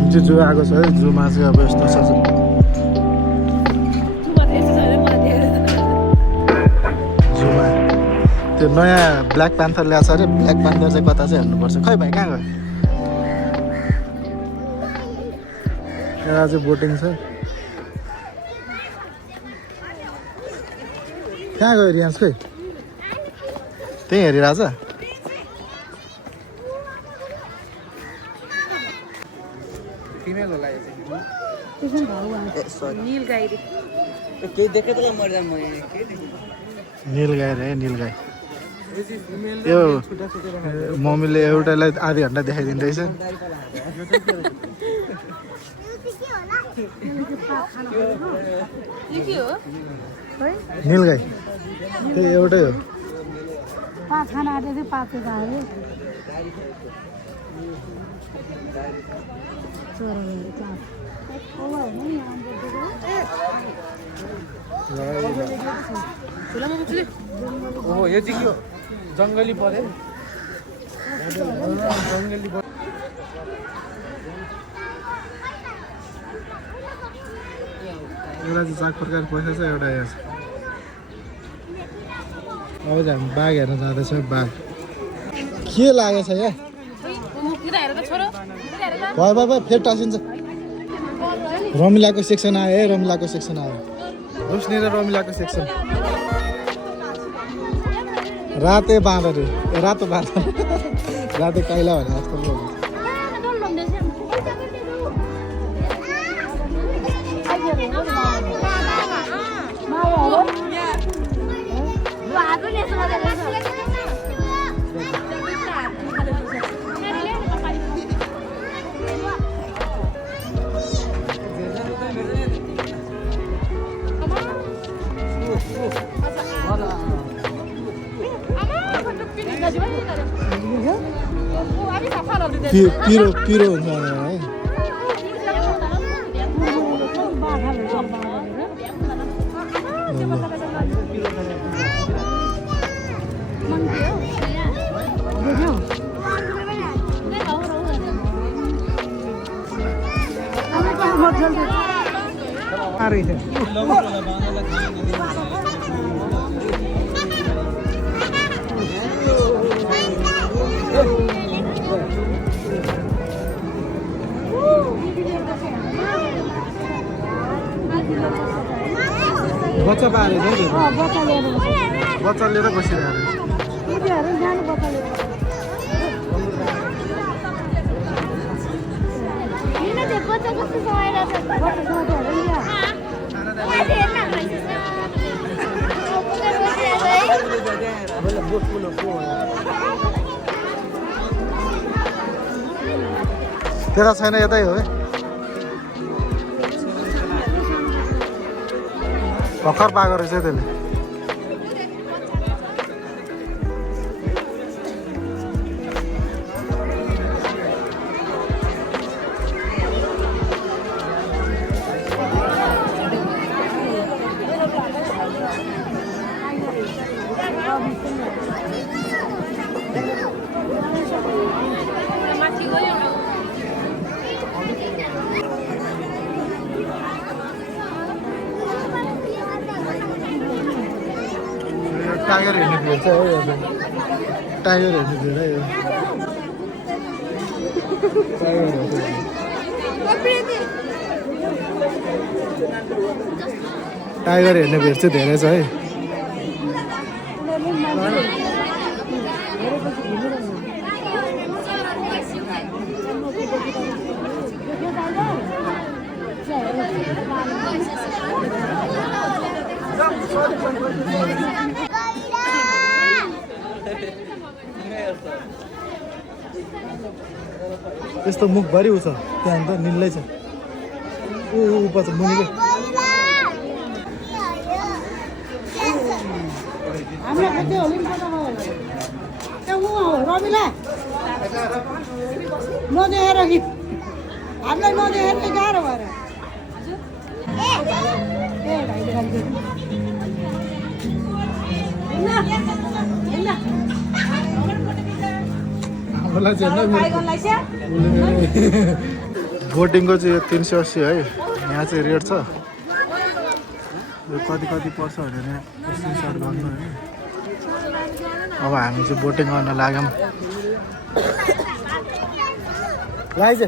हामी चाहिँ जू आएको छ है जूमा चाहिँ अब यस्तो छ जूमा त्यो नयाँ ब्ल्याक प्यान्थर ल्याएको छ अरे ब्ल्याक प्यान्थर चाहिँ कता चाहिँ हेर्नुपर्छ खै भाइ कहाँ गयो यहाँ चाहिँ बोटिङ छ कहाँ गयो रियान्स खै त्यही हेरिरहेछ फीमेल होला यो चाहिँ नील गाई रे केही देखे त मर्दा म नील गाई रे नील गाई यो मम्मीले एउटालाई आधी घन्टा देखाइदिँदैछ नील गाई त्यो एउटै हो खाना आटे चाहिँ पाते भयो ओहो यो चाहिँ के हो जङ्गली पऱ्यो जङ्गली एउटा चाहिँ चाक प्रकार पैसा छ एउटा यहाँ छ अब चाहिँ हामी बाघ हेर्न जाँदैछौँ बाघ के लागेछ यहाँ भयो भयो भयो फेरि टाँसिन्छ रमिलाको सेक्सन आयो है रमिलाको सेक्सन आयो उसनिर रमिलाको सेक्सन राते बाँदर रे रातो बाँदर राते काइला भने जस्तो पो हुन्छ। पिरो पिरो हुन्छ है बच्चा पारे बच्चा लिएर तेरा छैन यतै हो है भर्खर पाएको रहेछ त्यसले टाइगर हेर्ने भिड छ है टाइगर हेर्ने भिड है यो टाइगर हेर्ने भिड चाहिँ धेरै छ है यस्तो मुखभरि उ छ त्यहाँ अन्त निल्लै छ ऊ पछि मुनिकै नदेखेर कि हामीलाई नदेखेर गाह्रो भएर बोटिङको चाहिँ यो 380 है। यहाँ चाहिँ रेट छ यो कति पर्छ भनेर स्क्रिनसट गर्नु हैन। अब हामी चाहिँ बोटिङ गर्न लाग्यौँ। लाइज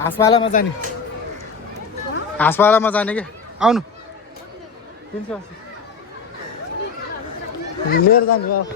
हाँसपालामा जाने के आउनु 380 लिएर जानु अब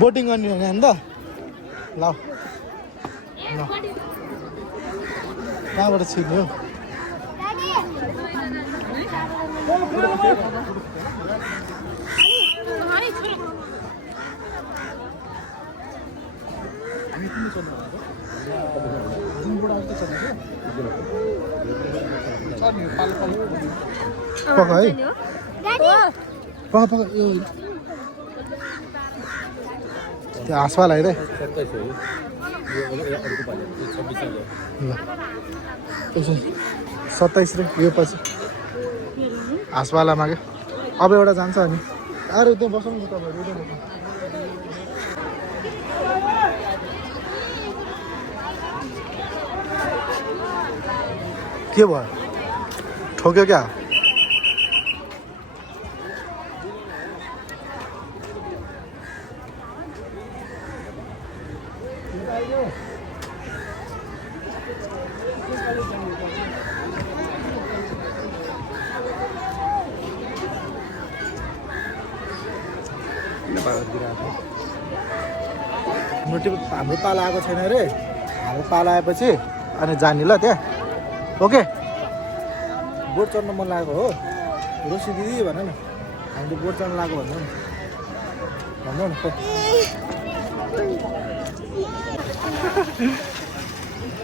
बोटिङ गर्ने हो नि अन्त ल कहाँबाट छिर्ने हो पक है पक यो त्यो हाँसवाला है 27 रे यो पछि हाँसवालामा क्या अब एउटा जान्छ अनि अरे त्यहाँ बसौँ न तपाईँहरू के भयो ठोक्यो क्या हाम्रो पाला आएको छैन रे हाम्रो पाला आएपछि अनि जाने ल त्यहाँ ओके बोट चढ्न मन लागेको हो रोसी दिदी भन न हामीले बोट चढ्न लागेको भन्नु न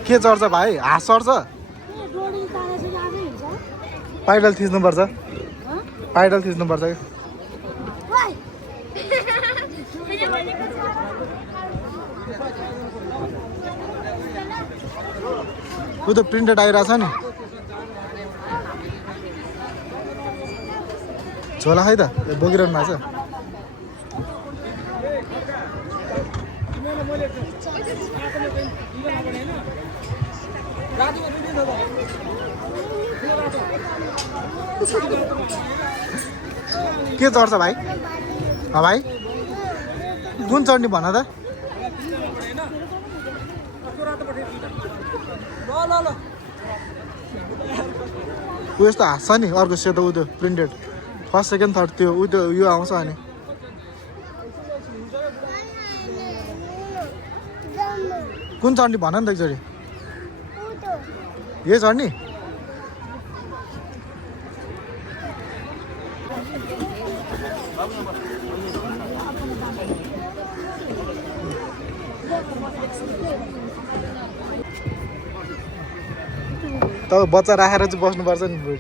के चढ्छ भाइ हाँस चढ्छ पाइडल थिच्नुपर्छ कि उ त प्रिन्टेड आइरहेछ नि झोला खै त बोकिरहनु भएको छ के चढ्छ भाइ भाइ कुन चढ्ने भन त ऊ यस्तो हाँस्छ नि अर्को सेतो उ त्यो प्रिन्टेड फर्स्ट सेकेन्ड थर्ड त्यो उ त्यो यो आउँछ अनि कुन चढ्ने भन नि त एकचोटि यो चढ्ने तपाईँ बच्चा राखेर चाहिँ बस्नुपर्छ नि बुढी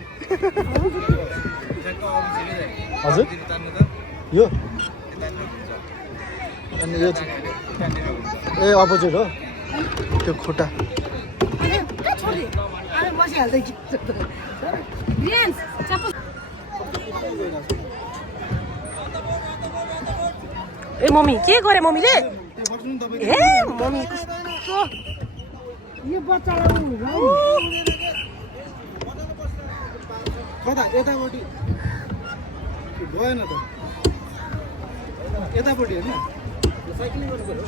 हजुर यो अनि यो चाहिँ ए अपोजिट हो त्यो खुट्टा ए मम्मी के गरे मम्मीले ए मम्मी कस्तो यो बच्चालाई कता यतापट्टि गएन त यतापट्टि होइन साइक्लिङ गर्नु पर्यो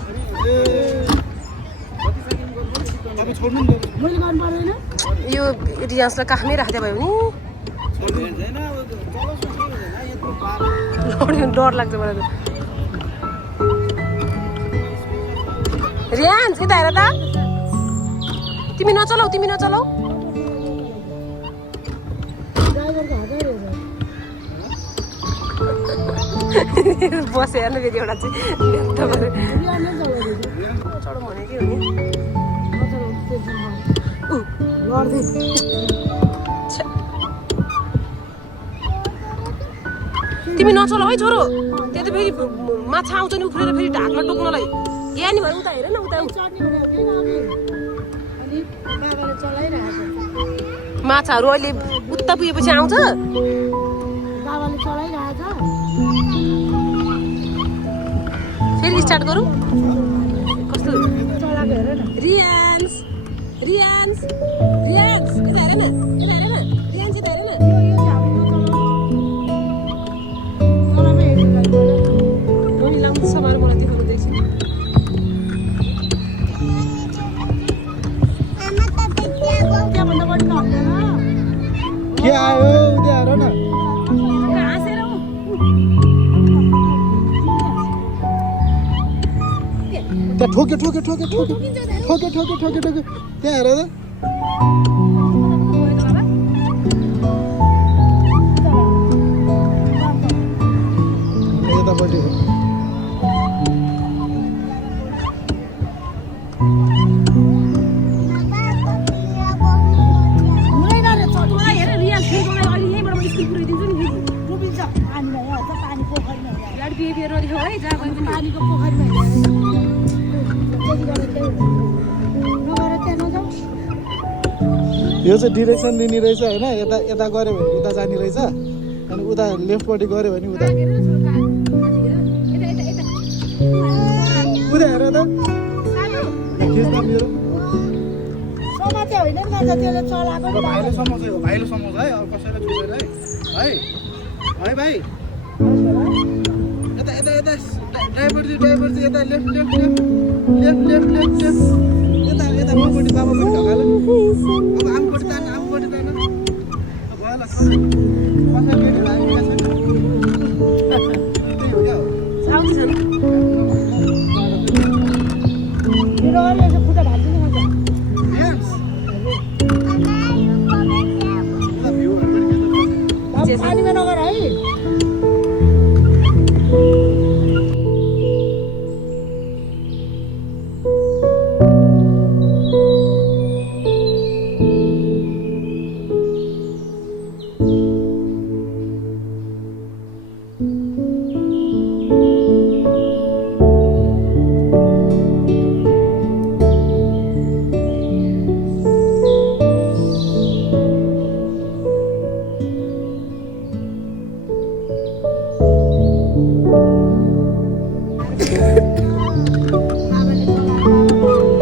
ए तपाईँ छोड्नु नि मैले गर्नु पर्दैन यो रियाजलाई काखमै राख्दै भयो नि डर लाग्छ मलाई त रियाज यता हेर त तिमी नचलाऊ बसे हेर्नु फेरि एउटा चाहिँ चढौँ भनेकै हो नि तिमी नचलाऊ है छोरो त्यो त फेरि माछा आउँछ नि उफ्रेर फेरि ढाकमा टोक्नलाई यहाँ नि उता हेर न उता माछाहरू अहिले उता पुगेपछि आउँछ बाबाले चलाइरहेछ फेरि स्टार्ट गरौँ कस्तो चलाएको हेर न रियान्स रियान्स रियान्स यता हेर न यता हेर न रियान्स यता हेर न यो चाहिँ हाम्रो चलाउनु हेरेको रोनी लाउँछ समाएर मलाई देखाउनु देखि त्यहाँभन्दा बढी नहुँदैन के आयो उता हेर न हाँसेर त्यहाँ ठोक्यो ठोक्यो ठोक्यो ठोक्यो ठोक्यो ठोक्यो ठोक्यो ठोक्यो त्यहाँ हेर त यतापट्टि हुँदैन रे मलाई हेर रियान्स फेरि मलाई अहिले यहीँबाट म स्कुल पुऱ्याइदिन्छु नि फेरि डुबिन्छ पानीमा यहाँ छ पानी पोखरीमा यहाँ ब्याड बिहेभियर नदेखाऊ है जहाँ गए पनि पानीको पोखरीमा यहाँ त्यति गरेर त्यही नगएर त्यहाँ नजाऊ यो चाहिँ डिरेक्सन दिने रहेछ होइन यता यता गऱ्यो भने उता जाने रहेछ अनि उता लेफ्टपट्टि गऱ्यो भने उता हेर न छोरो कहाँ यता यता यता उता हेर त खिच्दा मेरो समाते होइन नि त त्यसले चलाएको नि भाइले समाउँछ हो भाइले समाउँछ है अब कसैले छुँदैन है है भाइ यता यता यता ड्राइभर चाहिँ यता left left left left left left left यता यता मपट्टि बाबापट्टि ढकाल अब आमपट्टि तान आमपट्टि तान भयो ल कसै केटी भाइ छैन त्यही हो क्या हो आउँदैछ नि मेरो अरूले यसो खुट्टा भाँच्नु खान्छ Yes. उता भ्यूहरू पनि अब पानीमा नगर है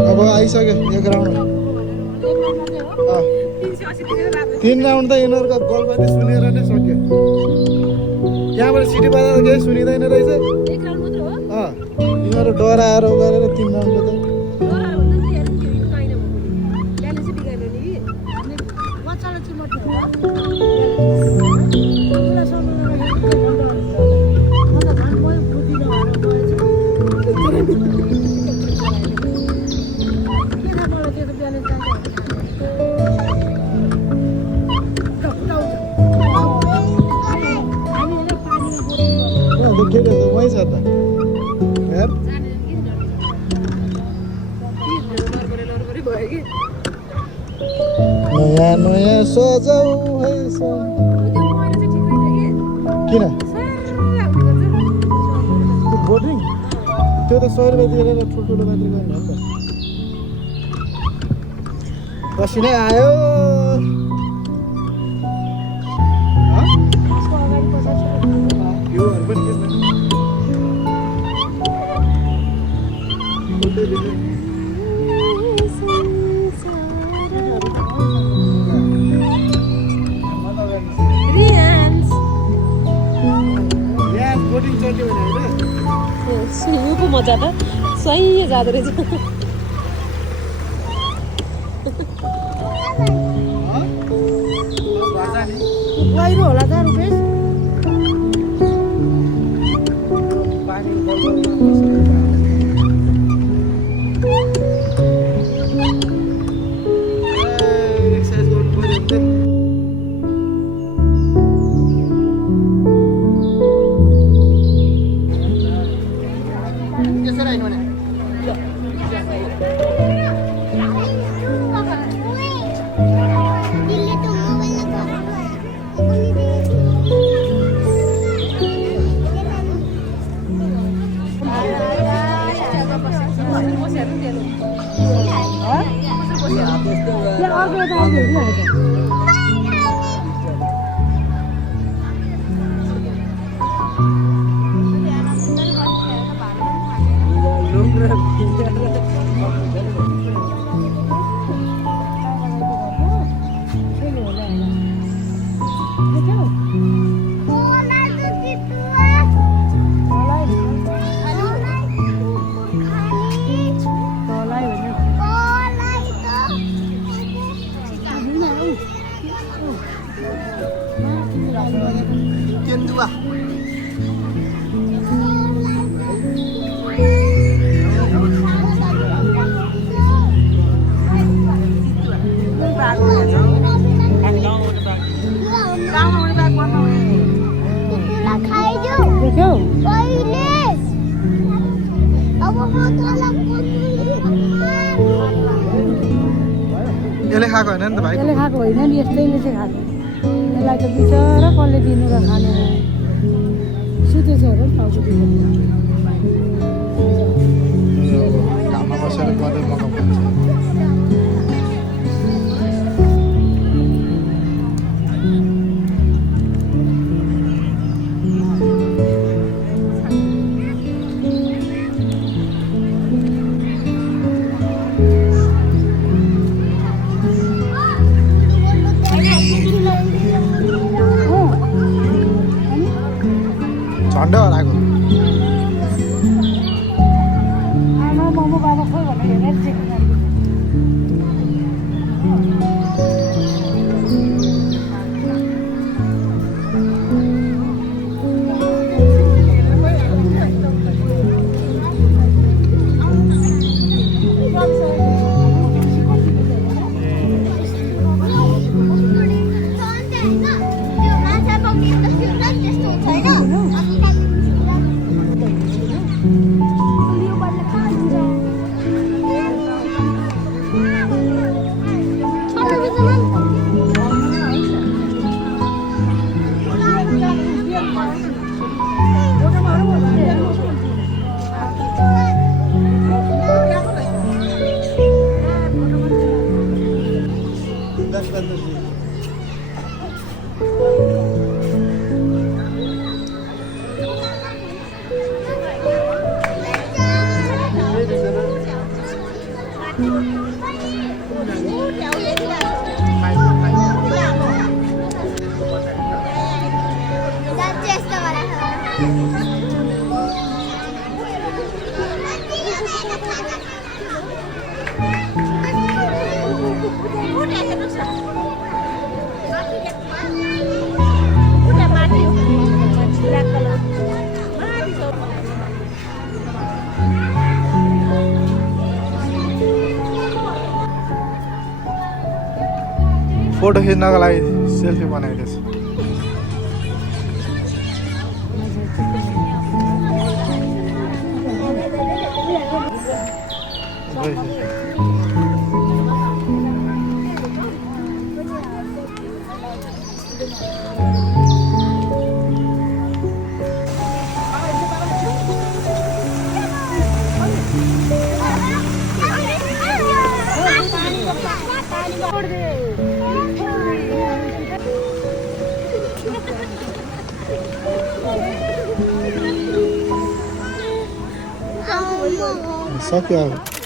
अब आइसक्यो एक राउन्ड 3 राउन्ड त यिनीहरूको गोलबारी सुनेर नै सक्यो यहाँबाट सिटी बजाएर केही सुनिँदैन रहेछ एक राउन्ड मात्र हो यिनीहरू डराएर गरेर 3 राउन्डको त डराएर भन्दा चाहिँ हेर नि त्यो काहीँ नभएको ब्यालेन्सै बिगार्यो नि बच्चालाई चिमोट्नु हो उसलाई सम्झाउनु अन्त झन् मैले बुद्धि नभएर गएछु के थाहा मलाई त्यो ब्यालेन्स जान्छ के रहेछ वहीँ छ त हेर लरबरे भयो कि नयाँ नयाँ सजाउ है त्यो मैला चाहिँ ठिक रहेछ किन कि बोटिङ त्यो त 100 रुपियाँ तिरेर ठुल्ठुलो मात्रै गर्ने हो नि त पसिनै आयो त्यसको अगाडि पछाडि भ्यूहरू पनि खिच्दैन रियान्स यहाँ बोटिङ चल्यो भने होइन सुन्नु पो मजा त सही जाँदो रहेछ भाषा नि गहिरो होला त रुपेश पानी एक्सर्साइज गर्नु पऱ्यो भने त्यसरी आइनु भने यहाँ अर्को यता आउँछ हेरिरहेको यसले खाएको होइन नि त भाइ यसले खाएको होइन नि यस्तैले चाहिँ खाएको यसलाई त बिचरा कसले दिनु र खानु सुतेछ होला नि टाउको घाममा बसेर गरेर मगाएको हुन्छ झन्डा हराएको आमा मोमो बाबा खोइ भनेर हेरेर चेक गरेको फोटो खिच्नको लागि सेल्फी बनाइदिएछ सक्यो अब